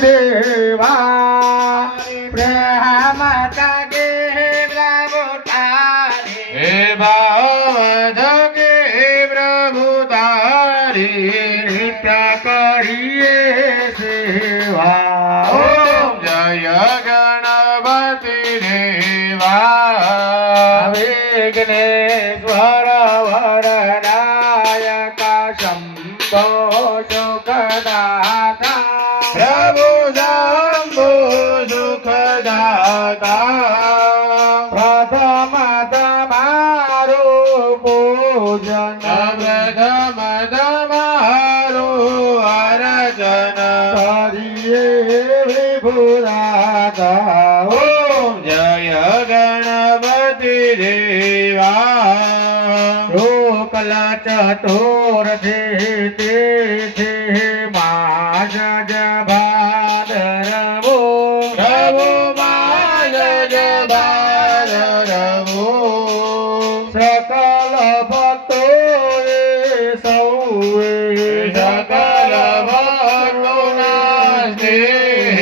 દેવા પ્રેમ જાગે પ્રભુ તારી હે ભાવ જગે પ્રભુ તારી નિત્ય કરીએ સેવા ઓમ જય ગણપતિ દેવા વિઘ્નેશ્વર વરદાયકા શંભો સુખદાતા પ્રભુ શંભુ સુખદાતા પ્રથમ તમારું પૂજન પ્રથમ તમારું અર્ચન કરીએ વિભુરાતા ઓમ જય ગણપતિ દેવા શુક્લ ચતુર્થી તિથિ માસ ભાદરવો પ્રભુ માય બારવો સકલ ભક્તોએ સૌએ સકલ ભક્તોના સ્નેહ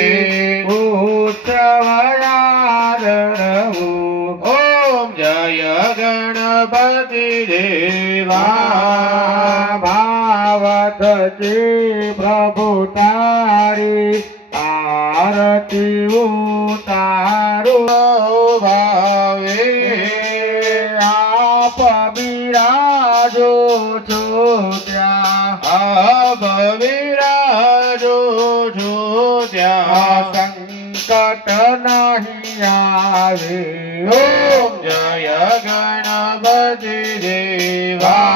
ઉત્સવયાદરવું ઓમ જય ગણપતિ દેવા ભાવથી પ્રભુ તારી આરતી ઉતારું ભાવે આપ બિરાજો છો ત્યાં આપ વિરાજો છો ત્યાં સંકટ નહીં આવે ઓમ જય ગણપતિ દેવા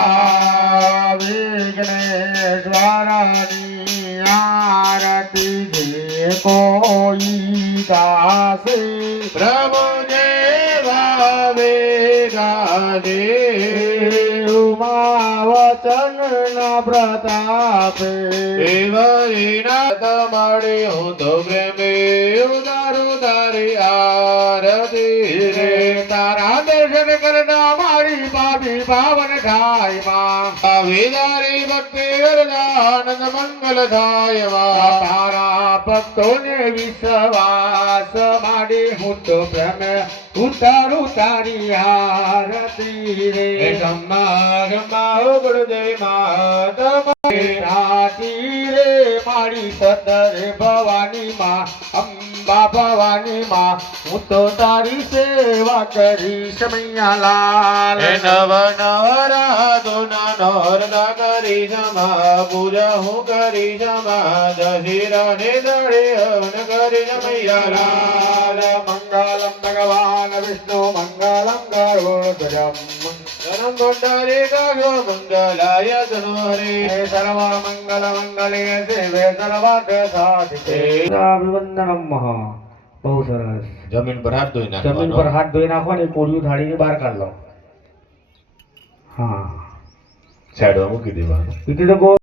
વિઘ્નેશ્વરની આરતી જે કોઈ ગાશે પ્રભુ દેવા વેગાદે ઉમાવચનના પ્રતાપે દેવરીના તમારે હું તો પ્રેમે ઉતારું તારી આરતી રે તારા દર્શન કરતા મારી પાપી પાવન થાય માં વિદારી ભક્તિ વરદાનંદ મંગલ થાય માં તારા ભક્તોને વિશ્વાસ માંડી હું તો પ્રેમ ઉતારું તારી આરતી રે ગમ્મા ગમ્મા ગુરુદેવ માતા રાતી રે મારી સતર ભવાની માં અંબા ભવાની માં હું તો તારી સેવા કરીશ મૈયા લાલ નવ નવરાતુના નોરતા કરી જમા પૂજા હું કરી જમા દશીરાને દળે હવન કરી જમૈયા લાલ મંગલમ ભગવાન વિષ્ણુ મંગલમ ગરુડધ્વજમ ધનમ ગોંડારે ગાયો મંગલાય તનો હરે સર્વ મંગલ મંગલે દેવે સર્વાર્થ સાધિકે અભિવંદનમ મહા બહુ સરસ જમીન પર હાથ ધોઈ જમીન પર હાથ ધોઈ નાખો ને કોળિયું થાળીની બહાર કાઢ લો હા સાઈડમાં મૂકી દેવાનું બીજું તો